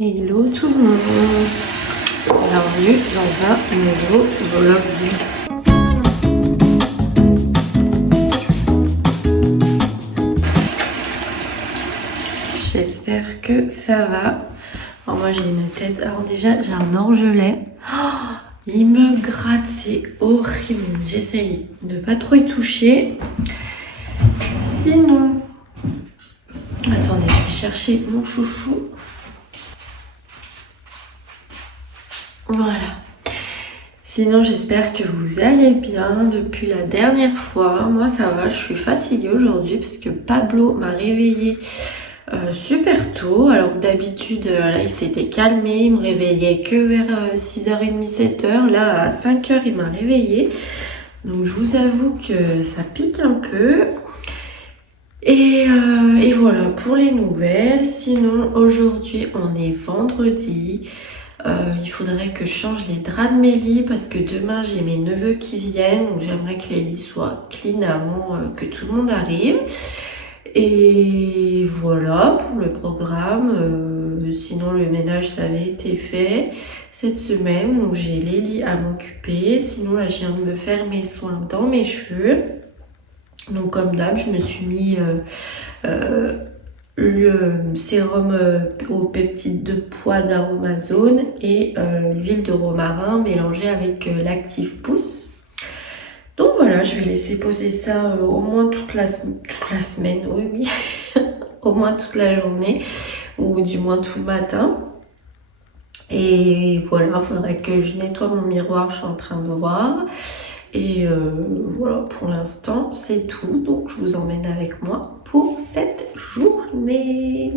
Hello tout le monde, bienvenue dans un nouveau vlog. J'espère que ça va. Alors moi j'ai une tête, alors déjà j'ai un orgelet, il me gratte, c'est horrible. J'essaye de pas trop y toucher, sinon... Attendez, je vais chercher mon chouchou. Voilà. Sinon, j'espère que vous allez bien depuis la dernière fois. Moi, ça va. Je suis fatiguée aujourd'hui parce que Pablo m'a réveillée super tôt. Alors d'habitude, là, il s'était calmé. Il me réveillait que vers 6h30, 7h. Là, à 5h, il m'a réveillée. Donc, je vous avoue que ça pique un peu. Et voilà pour les nouvelles. Sinon, aujourd'hui, on est vendredi. Il faudrait que je change les draps de mes lits parce que demain j'ai mes neveux qui viennent, donc j'aimerais que les lits soient clean avant que tout le monde arrive. Et voilà pour le programme. Sinon le ménage ça avait été fait cette semaine, donc j'ai les lits à m'occuper. Sinon là je viens de me faire mes soins dans mes cheveux, donc comme d'hab je me suis mis le sérum aux peptides de pois d'Aromazone et l'huile de romarin mélangée avec l'actif pousse. Donc voilà, je vais laisser poser ça au moins toute la semaine, oui, au moins toute la journée, ou du moins tout le matin. Et voilà, il faudrait que je nettoie mon miroir, je suis en train de voir. Et voilà, pour l'instant, c'est tout. Donc, je vous emmène avec moi pour cette journée.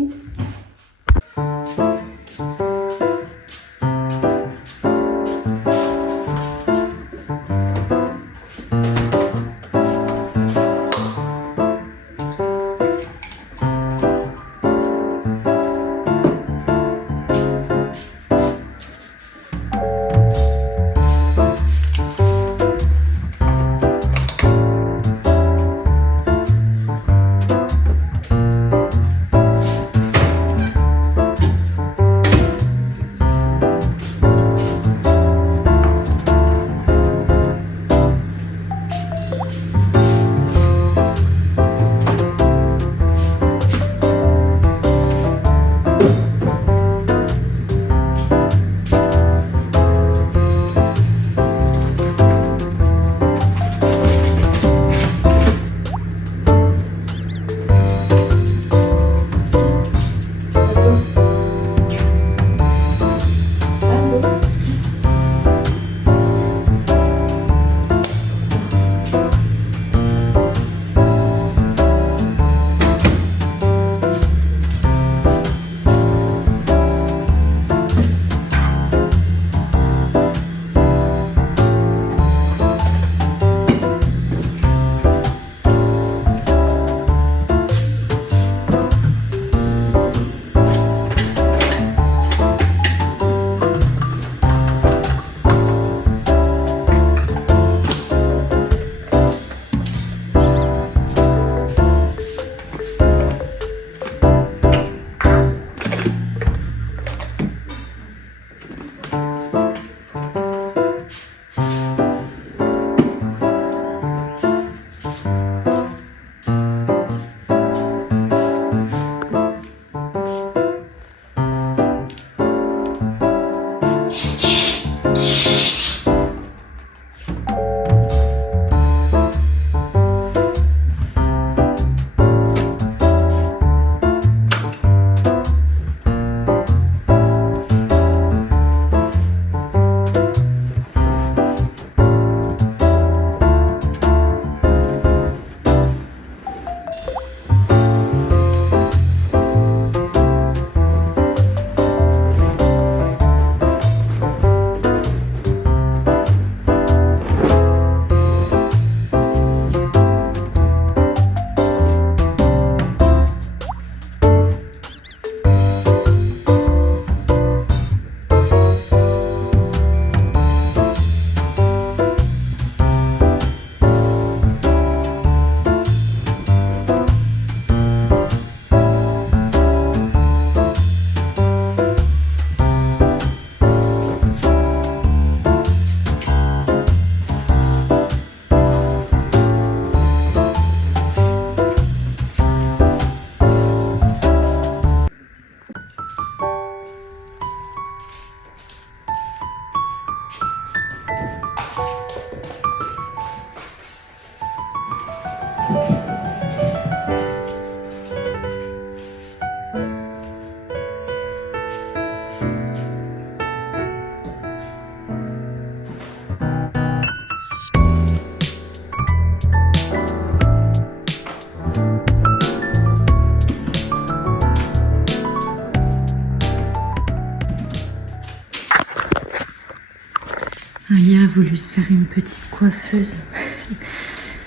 Alia a voulu se faire une petite coiffeuse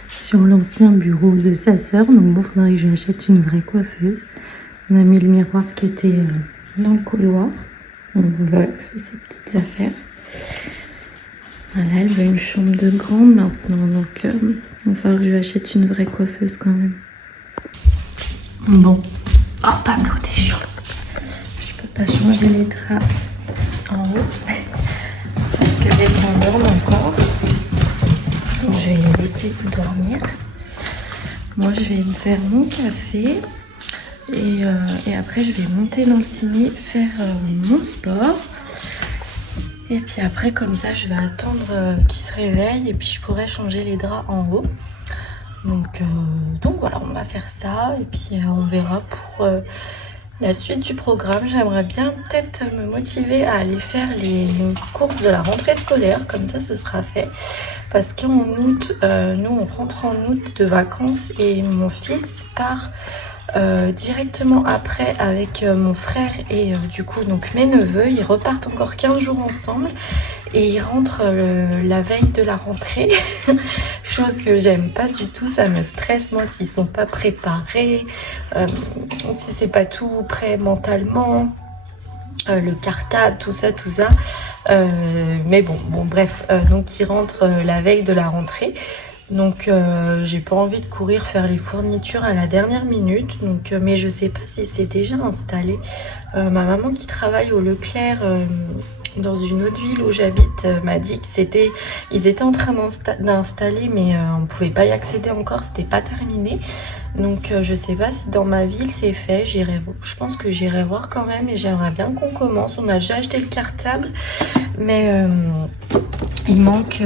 sur l'ancien bureau de sa sœur. Donc bon, faudrait que je lui achète une vraie coiffeuse. On a mis le miroir qui était dans le couloir. Donc voilà, elle fait ses petites affaires. Voilà, elle veut une chambre de grande maintenant. Donc il va falloir que je lui achète une vraie coiffeuse quand même. Bon. Oh Pablo, t'es chaud. Je peux pas changer les draps en haut. Parce que les grands dorment encore. Donc je vais les laisser dormir. Moi je vais me faire mon café. Et après je vais monter Lancini, faire mon sport. Et puis après comme ça je vais attendre qu'il se réveille. Et puis je pourrai changer les draps en haut. Donc voilà, on va faire ça. Et puis on verra pour la suite du programme. J'aimerais bien peut-être me motiver à aller faire les courses de la rentrée scolaire, comme ça ce sera fait. Parce qu'en août, nous on rentre en août de vacances et mon fils part directement après avec mon frère et du coup donc mes neveux. Ils repartent encore 15 jours ensemble et ils rentrent la veille de la rentrée. Chose que j'aime pas du tout, ça me stresse moi s'ils sont pas préparés, si c'est pas tout prêt mentalement, le cartable, tout ça. Mais bon bref, donc ils rentrent la veille de la rentrée. Donc j'ai pas envie de courir faire les fournitures à la dernière minute. Donc mais je sais pas si c'est déjà installé. Ma maman qui travaille au Leclerc dans une autre ville où j'habite m'a dit que ils étaient en train d'installer mais on pouvait pas y accéder encore, c'était pas terminé. Donc je sais pas si dans ma ville c'est fait, je pense que j'irai voir quand même et j'aimerais bien qu'on commence. On a déjà acheté le cartable mais il manque...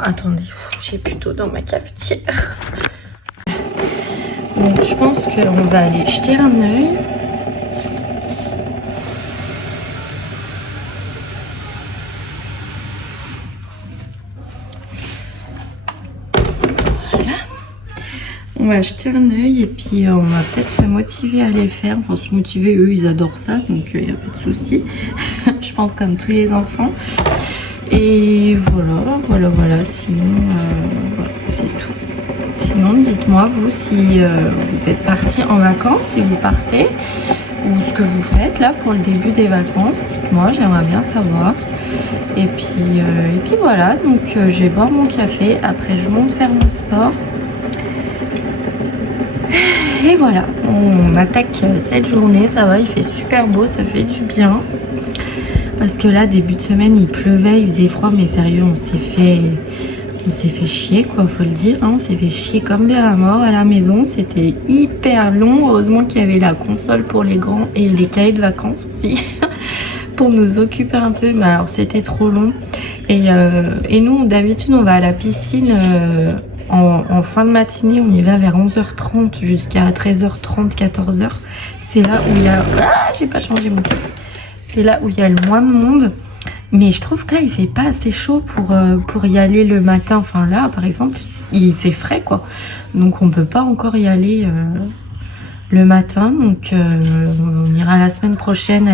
attendez, j'ai plutôt dans ma cafetière. Donc je pense qu'on va aller jeter un œil. On va jeter un œil et puis on va peut-être se motiver à les faire. Enfin se motiver, eux ils adorent ça, donc il n'y a pas de souci. Je pense comme tous les enfants. Et voilà. Sinon, voilà, c'est tout. Sinon, dites-moi vous si vous êtes partis en vacances, si vous partez, ou ce que vous faites là pour le début des vacances. Dites-moi, j'aimerais bien savoir. Et puis voilà, donc je vais boire mon café. Après, je monte faire mon sport. Et voilà, on attaque cette journée, ça va, il fait super beau, ça fait du bien. Parce que là, début de semaine, il pleuvait, il faisait froid, mais sérieux, on s'est fait chier, quoi, faut le dire. Hein. On s'est fait chier comme des rats morts à la maison, c'était hyper long. Heureusement qu'il y avait la console pour les grands et les cahiers de vacances aussi, pour nous occuper un peu, mais alors c'était trop long. Et nous, d'habitude, on va à la piscine... En fin de matinée, on y va vers 11h30 jusqu'à 13h30, 14h. C'est là où il y a... Ah, j'ai pas changé mon café. C'est là où il y a le moins de monde. Mais je trouve que là, il fait pas assez chaud pour y aller le matin. Enfin là, par exemple, il fait frais, quoi. Donc on peut pas encore y aller le matin. Donc on ira la semaine prochaine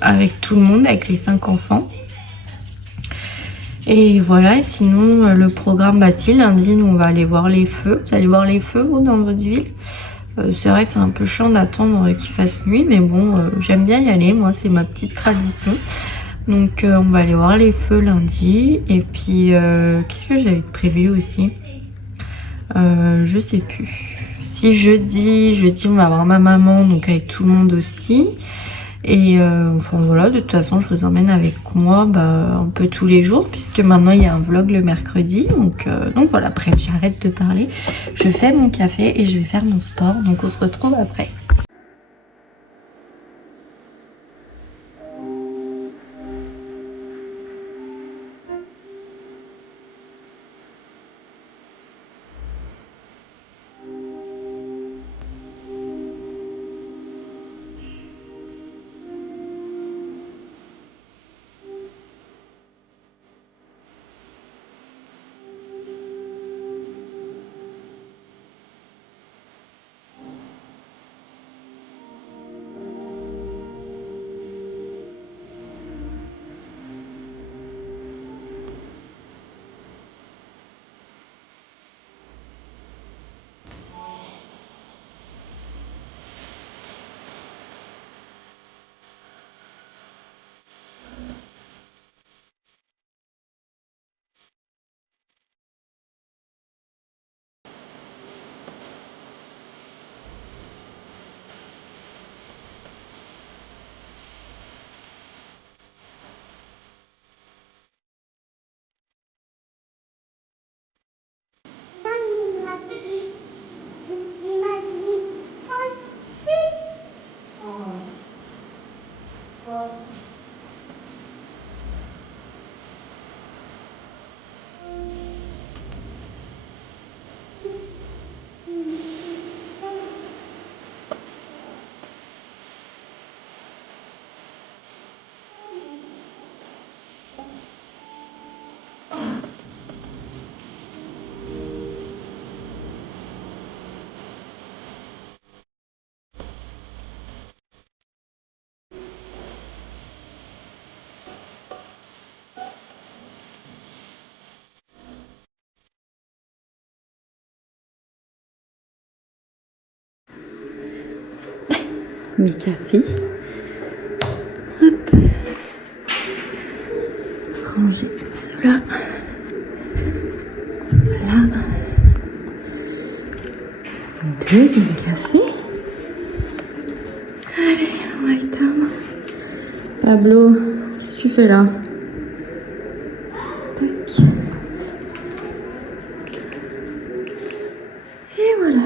avec tout le monde, avec les 5 enfants. Et voilà, et sinon le programme, bah si, lundi nous on va aller voir les feux. Vous allez voir les feux vous dans votre ville? C'est vrai que c'est un peu chiant d'attendre qu'il fasse nuit, mais bon, j'aime bien y aller, moi c'est ma petite tradition. Donc on va aller voir les feux lundi. Et puis qu'est-ce que j'avais prévu aussi? Je sais plus. Si jeudi on va voir ma maman, donc avec tout le monde aussi. Et enfin voilà, de toute façon je vous emmène avec moi un peu tous les jours, puisque maintenant il y a un vlog le mercredi. Donc voilà, après j'arrête de parler, je fais mon café et je vais faire mon sport. Donc on se retrouve après. Mes cafés. Hop. Ranger cela. Voilà. Deuxième café. Allez, on va éteindre. Pablo, qu'est-ce que tu fais là? Tac. Et voilà.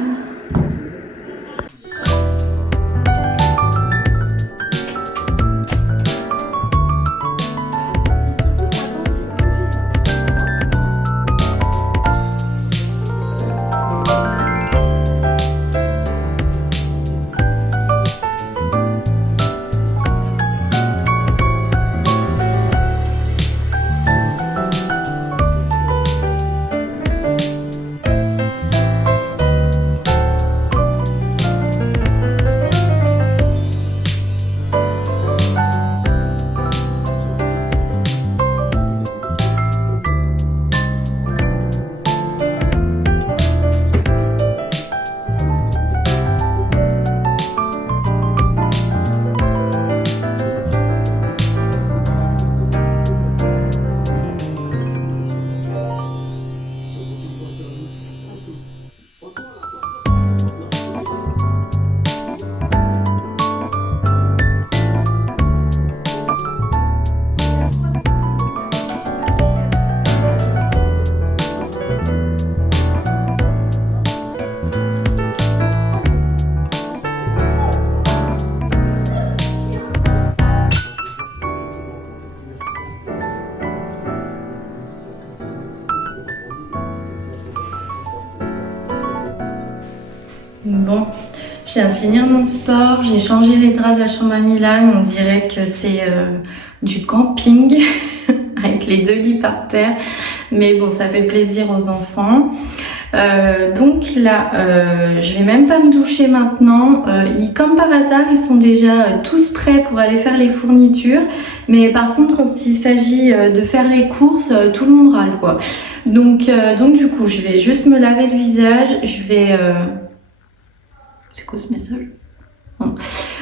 Bon, je viens de finir mon sport, j'ai changé les draps de la chambre à Milan, on dirait que c'est du camping avec les 2 lits par terre, mais bon, ça fait plaisir aux enfants. Donc là, je vais même pas me doucher maintenant. Comme par hasard, ils sont déjà tous prêts pour aller faire les fournitures. Mais par contre, quand il s'agit de faire les courses, tout le monde râle quoi. Donc du coup, je vais juste me laver le visage. Je vais... C'est quoi ce message? Non.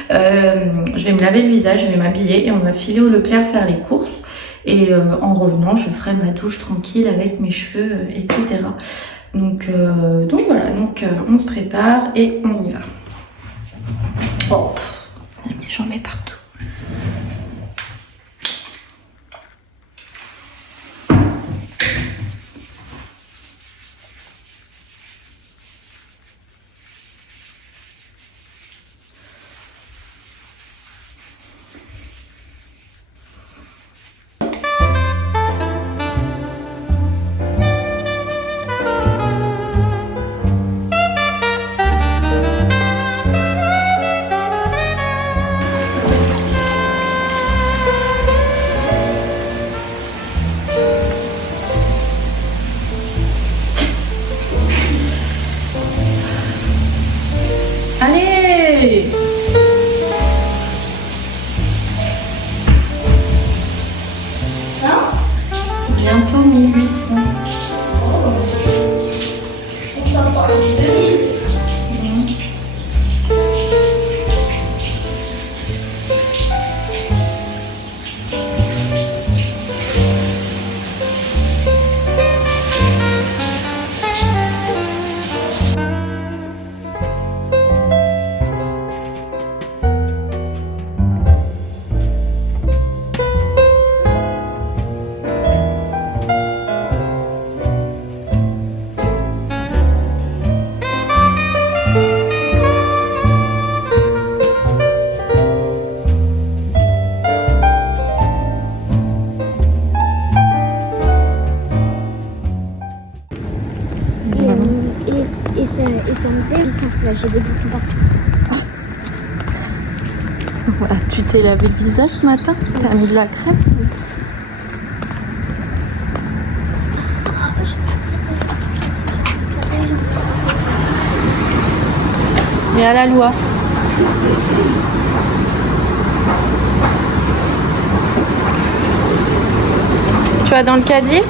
Je vais me laver le visage, je vais m'habiller et on va filer au Leclerc faire les courses. Et en revenant, je ferai ma douche tranquille avec mes cheveux, etc. Donc voilà, on se prépare et on y va. Oh, j'en mets partout. Allez! Bientôt 1800. Et ça me délicieuse là, j'ai des boutons partout. Voilà, tu t'es lavé le visage ce matin? T'as mis de la crème? Et à la loi. Tu vas dans le caddie?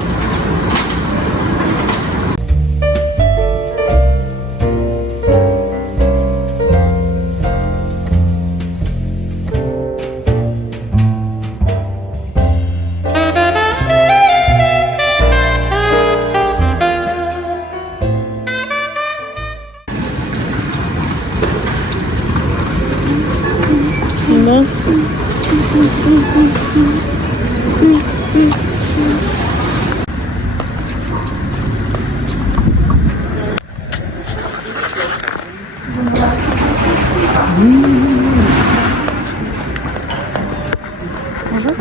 Non. Bonjour.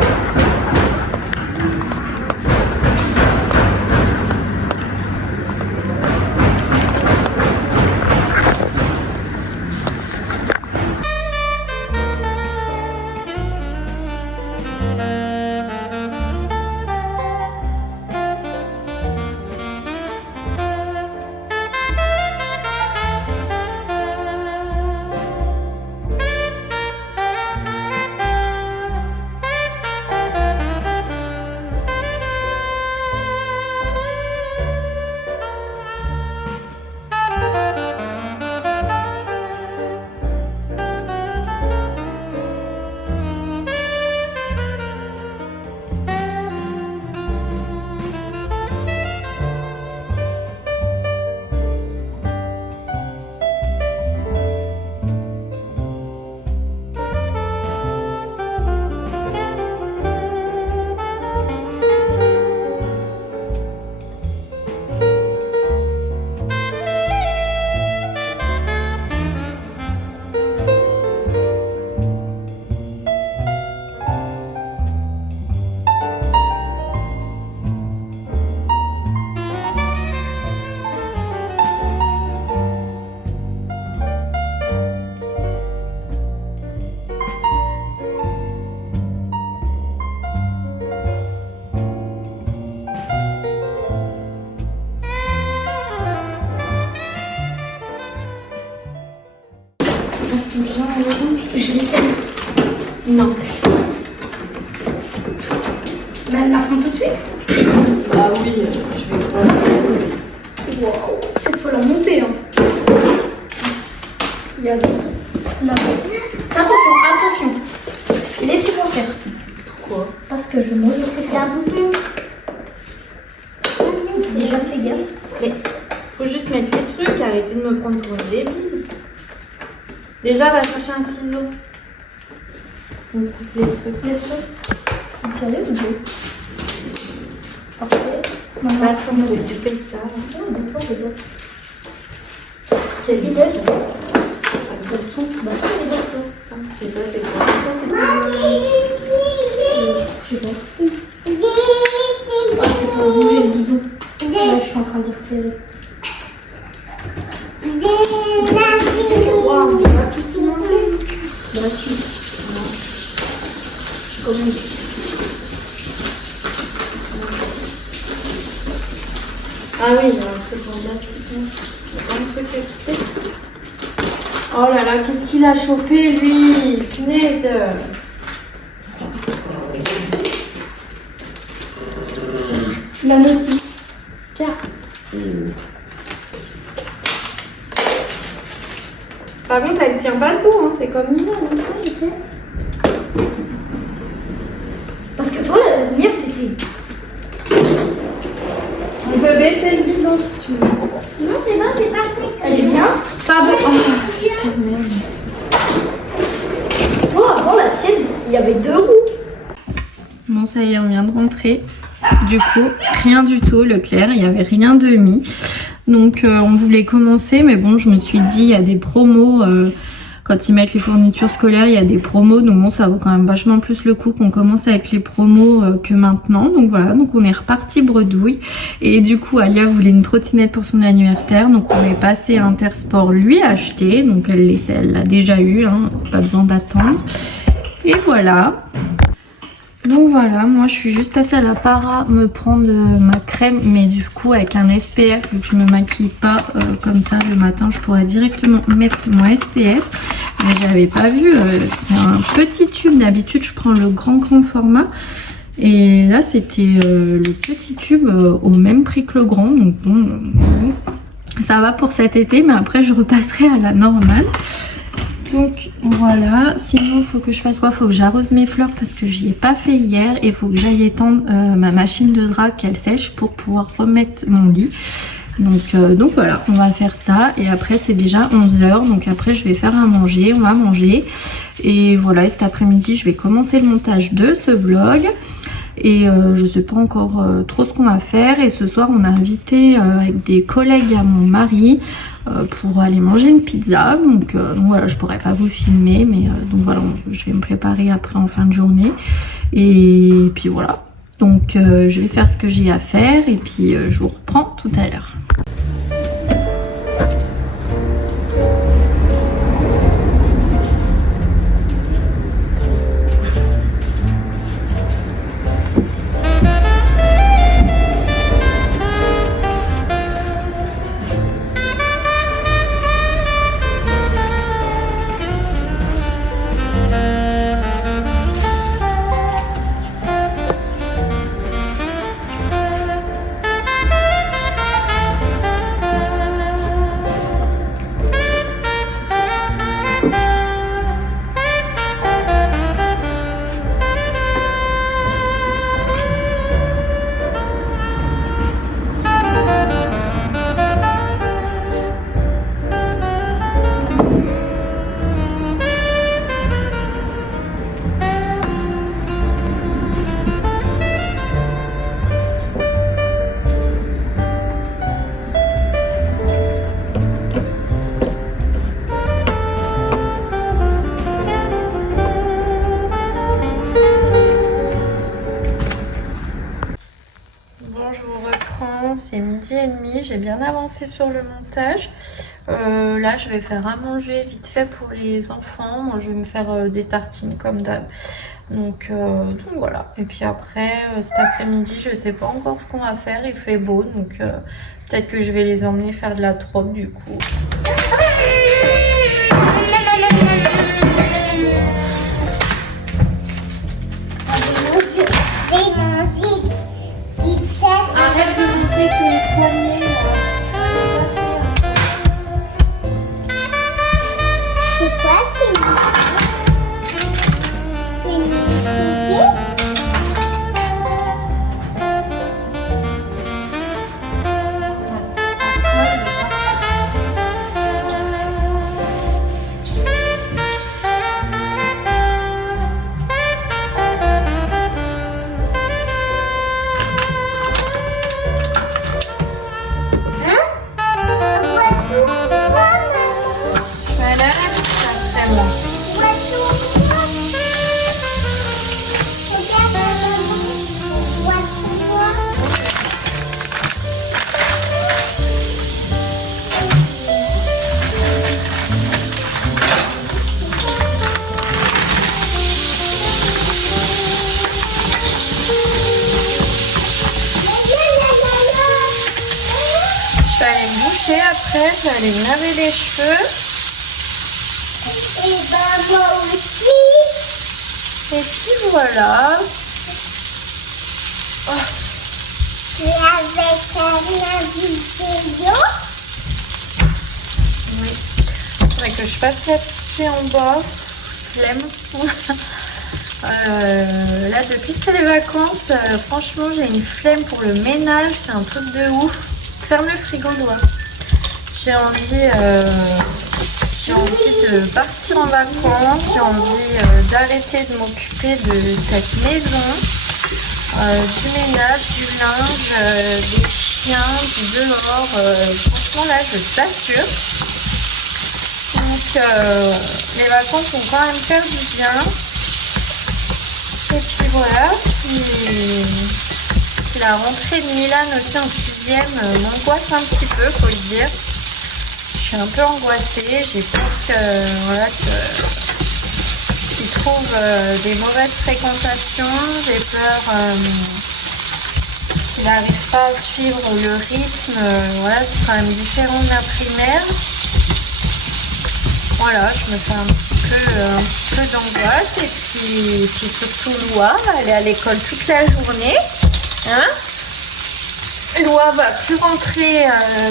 Je les sais. Non. Bah, elle la prend tout de suite. Ah oui, je vais prendre. Waouh, cette fois la montée. Hein. Il y a là. Attention, attention. Laissez-moi faire. Pourquoi? Parce que moi je sais faire. Déjà fait gaffe. Mais faut juste mettre les trucs, arrêtez de me prendre pour une débile. Déjà, va chercher un ciseau. On coupe les trucs. Bien sûr. C'est tiré ou deux? Parfait. Attends, faut que tu fais ça. Ah, d'accord, d'accord. Quel Petit idée? déj. Comme tout. Bah, c'est les ça. Et ça, c'est quoi? Ça, c'est pour. Je sais pas. Ah, c'est pour bouger le guidon. Là, je suis en train d'y resserrer. Waouh, on va plus s'y monter. Bah, si. Quand même. Ah oui, il y a un truc en bas. Il y a un truc à pousser. Oh là là, qu'est-ce qu'il a chopé, lui? Punaise! La notice. Tiens. Par contre, elle tient pas debout, hein. C'est comme Mila. Ah, je sais. Parce que toi, la lumière, c'était. On peut baisser le guidon si tu veux. Non, c'est bon, c'est parfait. Elle est bien. Pas bon. Oh putain de merde. Toi, avant la tienne, il y avait 2 roues. Bon, ça y est, on vient de rentrer. Du coup, rien du tout, Leclerc, il n'y avait rien de mis. Donc, on voulait commencer, mais bon, je me suis dit, il y a des promos. Quand ils mettent les fournitures scolaires, il y a des promos. Donc bon, ça vaut quand même vachement plus le coup qu'on commence avec les promos que maintenant. Donc voilà, donc on est reparti bredouille. Et du coup, Alia voulait une trottinette pour son anniversaire. Donc on est passé à Intersport lui acheter. Donc elle l'a déjà eu, hein, pas besoin d'attendre. Et voilà. Donc voilà, moi je suis juste passée à la para me prendre ma crème, mais du coup avec un SPF, vu que je me maquille pas comme ça le matin, je pourrais directement mettre mon SPF. Mais j'avais pas vu, c'est un petit tube, d'habitude je prends le grand format. Et là c'était le petit tube au même prix que le grand, donc bon, ça va pour cet été, mais après je repasserai à la normale. Donc voilà, sinon il faut que je fasse quoi? Il faut que j'arrose mes fleurs parce que j'y ai pas fait hier. Et il faut que j'aille étendre ma machine de drap qu'elle sèche pour pouvoir remettre mon lit. Donc voilà, on va faire ça. Et après c'est déjà 11 h, donc après je vais faire à manger, on va manger. Et voilà, et cet après-midi je vais commencer le montage de ce vlog. Et je sais pas encore trop ce qu'on va faire. Et ce soir on a invité avec des collègues à mon mari pour aller manger une pizza. Donc voilà, je pourrais pas vous filmer, mais donc voilà, je vais me préparer après en fin de journée. Et puis voilà, donc je vais faire ce que j'ai à faire et puis je vous reprends tout à l'heure. C'est 12h30, j'ai bien avancé sur le montage. Là je vais faire à manger vite fait pour les enfants. Moi je vais me faire des tartines comme d'hab. Donc voilà. Et puis après cet après-midi je sais pas encore ce qu'on va faire. Il fait beau, donc peut-être que je vais les emmener faire de la trotte du coup. Arrête de monter sur une poignée. C'est quoi, c'est une musique? Après, je vais aller me laver les cheveux. Et ben moi aussi. Et puis voilà. Oh. Et avec un vidéo. Oui. Il faudrait que je fasse la petite en bas. Flemme. Là, depuis que c'est les vacances, franchement, j'ai une flemme pour le ménage. C'est un truc de ouf. Ferme le frigo, doigt. J'ai envie de partir en vacances, j'ai envie d'arrêter de m'occuper de cette maison, du ménage, du linge, des chiens, du dehors. Franchement là je suis pas sûre. Donc les vacances vont quand même faire du bien. Et puis voilà, puis la rentrée de Milan aussi en 6e m'angoisse un petit peu, faut le dire. Je suis un peu angoissée, j'ai peur que, voilà, qu'il retrouve des mauvaises fréquentations. J'ai peur qu'il n'arrive pas à suivre le rythme. Voilà, c'est quand même différent de la primaire. Voilà, je me fais un petit peu d'angoisse. Et puis surtout Loa, elle est à l'école toute la journée. Hein? Loa va plus rentrer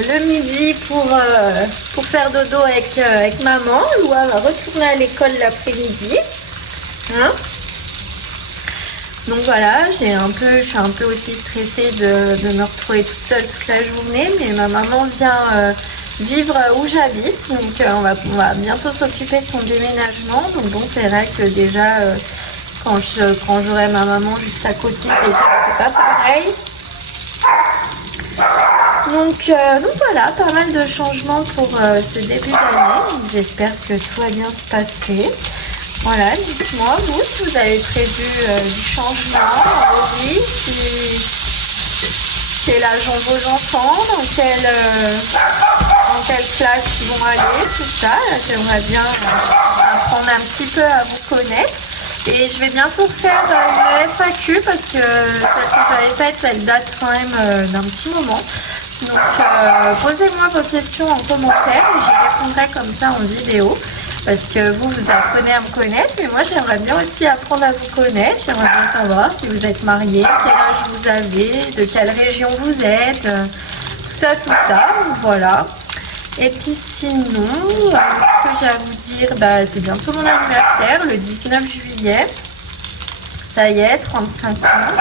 le midi pour faire dodo avec maman. Loa va retourner à l'école l'après-midi. Hein? Donc voilà, je suis un peu aussi stressée de me retrouver toute seule toute la journée. Mais ma maman vient vivre où j'habite. Donc on va bientôt s'occuper de son déménagement. Donc bon, c'est vrai que déjà, quand j'aurai ma maman juste à côté, déjà c'est pas pareil. Donc voilà, pas mal de changements pour ce début d'année. J'espère que tout va bien se passer. Voilà, dites-moi vous si vous avez prévu du changement, oui, si quel âge ont vos enfants, dans quelle classe ils vont aller, tout ça. J'aimerais bien apprendre un petit peu à vous connaître. Et je vais bientôt faire une FAQ parce que celle que j'avais faite, elle date quand même d'un petit moment. Donc posez-moi vos questions en commentaire et j'y répondrai comme ça en vidéo. Parce que vous apprenez à me connaître, mais moi j'aimerais bien aussi apprendre à vous connaître. J'aimerais bien savoir si vous êtes marié, quel âge vous avez, de quelle région vous êtes, tout ça. Donc voilà. Et puis sinon, ce que j'ai à vous dire, c'est bientôt mon anniversaire, le 19 juillet. Ça y est, 35 ans.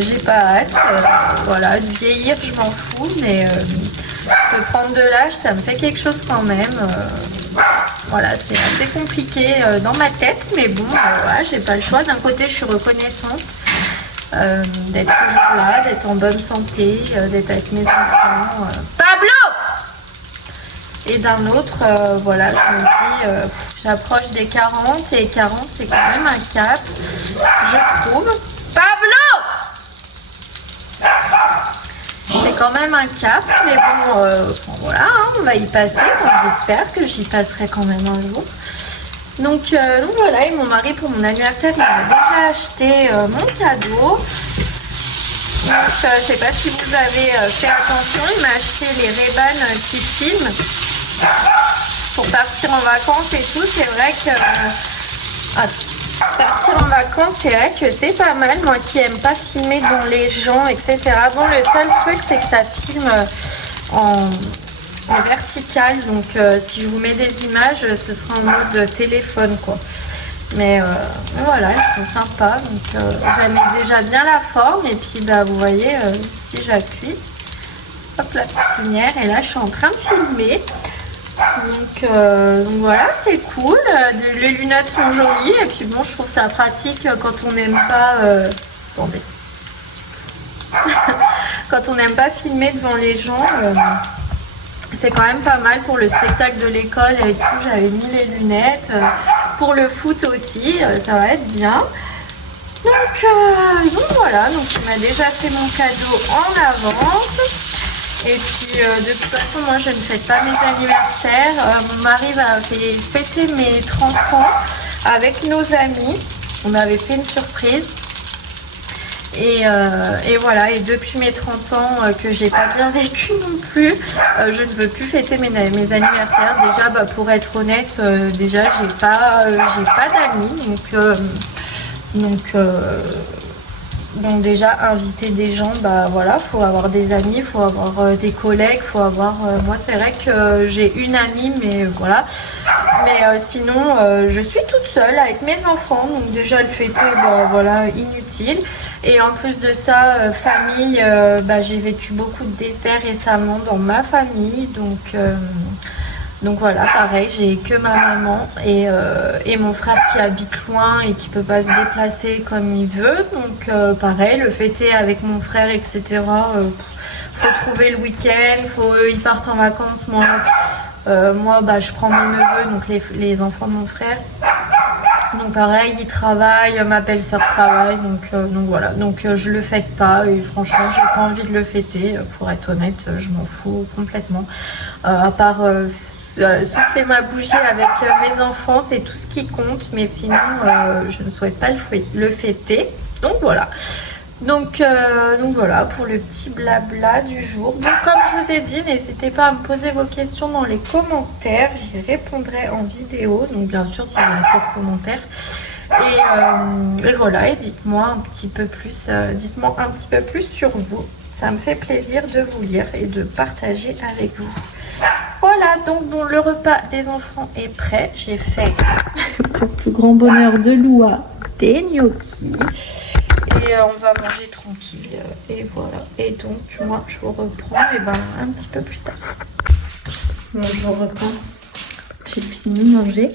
J'ai pas hâte. Voilà, de vieillir, je m'en fous, mais de prendre de l'âge, ça me fait quelque chose quand même. Voilà, c'est assez compliqué dans ma tête, mais bon, voilà, j'ai pas le choix. D'un côté, je suis reconnaissante d'être toujours là, d'être en bonne santé, d'être avec mes enfants. Pablo! Et d'un autre, voilà, je me dis, j'approche des 40 et 40, c'est quand même un cap, je trouve. Pablo! C'est quand même un cap, mais bon, voilà, hein, on va y passer. J'espère que j'y passerai quand même un jour. Donc voilà, et mon mari pour mon anniversaire, il m'a déjà acheté mon cadeau. Donc je sais pas si vous avez fait attention, il m'a acheté les Ray-Ban qui filment pour partir en vacances et tout. C'est vrai que partir en vacances, c'est vrai que c'est pas mal. Moi qui aime pas filmer devant les gens, etc. Bon, le seul truc, c'est que ça filme en vertical. Donc, si je vous mets des images, ce sera en mode téléphone, quoi. Mais voilà, ils sont sympas. Donc, j'aime déjà bien la forme. Et puis, vous voyez, si j'appuie, hop, la petite lumière. Et là, je suis en train de filmer. Donc voilà, c'est cool. Les lunettes sont jolies et puis bon, je trouve ça pratique quand on n'aime pas attendez. Quand on n'aime pas filmer devant les gens, c'est quand même pas mal pour le spectacle de l'école et tout. J'avais mis les lunettes pour le foot aussi, ça va être bien. Donc voilà, donc il m'a déjà fait mon cadeau en avance. Et puis de toute façon, moi je ne fête pas mes anniversaires. Mon mari va fêter mes 30 ans avec nos amis. On avait fait une surprise. Et voilà, et depuis mes 30 ans que j'ai pas bien vécu non plus, je ne veux plus fêter mes anniversaires. Déjà, pour être honnête, déjà j'ai pas d'amis. Donc déjà inviter des gens, voilà, faut avoir des amis, faut avoir des collègues, faut avoir. Moi c'est vrai que j'ai une amie, mais voilà. Mais sinon je suis toute seule avec mes enfants, donc déjà le fêter, voilà, inutile. Et en plus de ça, famille, j'ai vécu beaucoup de décès récemment dans ma famille, donc voilà, pareil, j'ai que ma maman et mon frère qui habite loin et qui peut pas se déplacer comme il veut. Donc pareil, le fêter avec mon frère, etc. Faut trouver le week-end, ils partent en vacances. Moi, je prends mes neveux, donc les enfants de mon frère. Donc pareil, il travaille, ma belle-sœur travaille, donc voilà. Donc je le fête pas et franchement j'ai pas envie de le fêter. Pour être honnête, je m'en fous complètement. À part souffler ma bougie avec mes enfants, c'est tout ce qui compte. Mais sinon, je ne souhaite pas le fêter. Donc voilà. Donc voilà pour le petit blabla du jour. Donc comme je vous ai dit, n'hésitez pas à me poser vos questions dans les commentaires, j'y répondrai en vidéo, donc bien sûr si j'ai assez de commentaires. Et voilà, et dites-moi un petit peu plus, sur vous. Ça me fait plaisir de vous lire et de partager avec vous. Voilà, donc bon, le repas des enfants est prêt. J'ai fait, pour le plus grand bonheur de Loua, des gnocchis. Et on va manger tranquille. Et voilà. Et donc, moi, je vous reprends un petit peu plus tard. Bon, je vous reprends. J'ai fini de manger.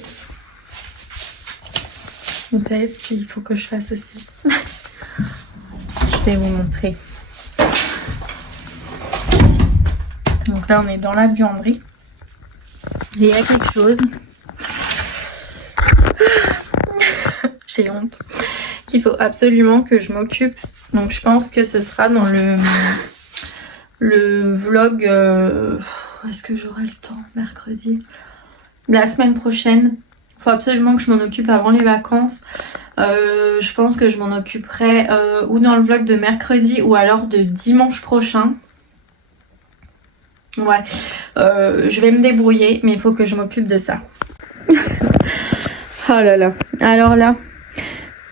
Vous savez ce qu'il faut que je fasse aussi. Je vais vous montrer. Donc là, on est dans la buanderie. Et il y a quelque chose. J'ai honte. Qu'il faut absolument que je m'occupe. Donc je pense que ce sera dans le vlog. Est-ce que j'aurai le temps mercredi? La semaine prochaine. Il faut absolument que je m'en occupe avant les vacances. Je pense que je m'en occuperai ou dans le vlog de mercredi ou alors de dimanche prochain. Ouais. Je vais me débrouiller, mais il faut que je m'occupe de ça. Oh là là. Alors là.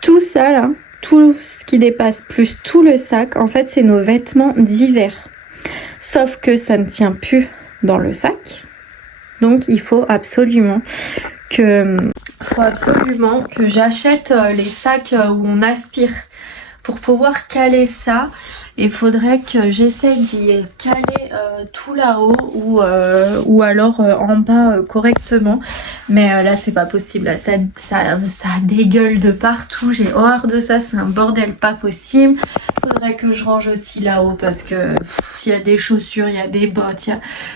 Tout ça là, tout ce qui dépasse plus tout le sac, en fait c'est nos vêtements d'hiver. Sauf que ça ne tient plus dans le sac. Donc il faut absolument que j'achète les sacs où on aspire pour pouvoir caler ça. Il faudrait que j'essaie d'y caler tout là-haut ou alors en bas correctement. Mais là c'est pas possible, là, ça dégueule de partout, j'ai horreur de ça, c'est un bordel pas possible. Faudrait que je range aussi là-haut parce que il y a des chaussures, il y a des bottes,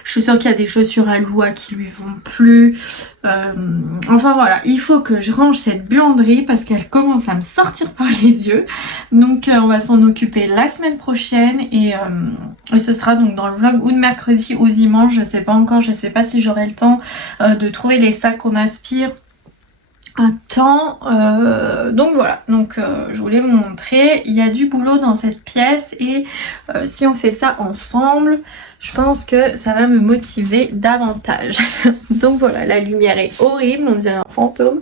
je suis sûre qu'il y a des chaussures à Loua qui lui vont plus. Enfin voilà, il faut que je range cette buanderie parce qu'elle commence à me sortir par les yeux. Donc on va s'en occuper la semaine prochaine et ce sera donc dans le vlog ou de mercredi ou dimanche, je sais pas encore, je sais pas si j'aurai le temps de trouver les sacs qu'on aspire à temps. Donc voilà, donc je voulais vous montrer, il y a du boulot dans cette pièce et si on fait ça ensemble, je pense que ça va me motiver davantage. Donc voilà, la lumière est horrible, on dirait un fantôme.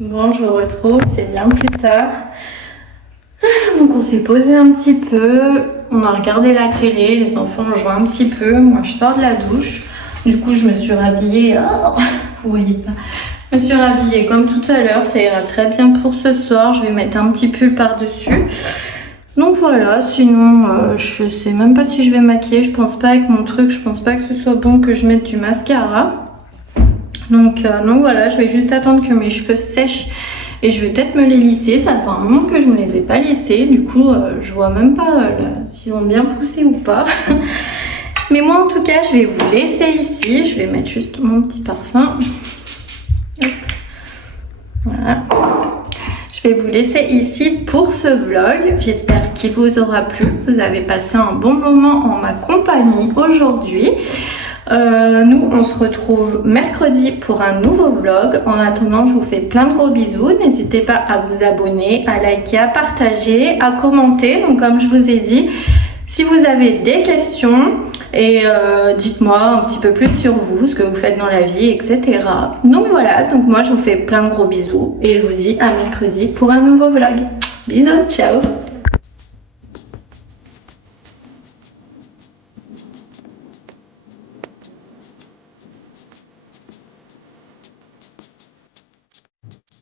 Bon, je vous retrouve, c'est bien plus tard. Donc on s'est posé un petit peu, on a regardé la télé, les enfants ont joué un petit peu, moi je sors de la douche. Du coup je me suis rhabillée, vous voyez pas, je me suis rhabillée comme tout à l'heure, ça ira très bien pour ce soir, je vais mettre un petit pull par-dessus. Donc voilà, sinon je sais même pas si je vais maquiller, je pense pas avec mon truc, je pense pas que ce soit bon que je mette du mascara. Donc voilà, je vais juste attendre que mes cheveux sèchent et je vais peut-être me les lisser. Ça fait un moment que je me les ai pas lissés, du coup je vois même pas s'ils ont bien poussé ou pas. Mais moi en tout cas je vais vous laisser ici, je vais mettre juste mon petit parfum. Hop. Voilà. Je vais vous laisser ici pour ce vlog. J'espère qu'il vous aura plu. Vous avez passé un bon moment en ma compagnie aujourd'hui. Nous on se retrouve mercredi pour un nouveau vlog. En attendant je vous fais plein de gros bisous. N'hésitez pas à vous abonner, à liker, à partager, à commenter. Donc comme je vous ai dit, si vous avez des questions et dites-moi un petit peu plus sur vous, ce que vous faites dans la vie, etc. Donc voilà, donc moi je vous fais plein de gros bisous et je vous dis à mercredi pour un nouveau vlog. Bisous, ciao.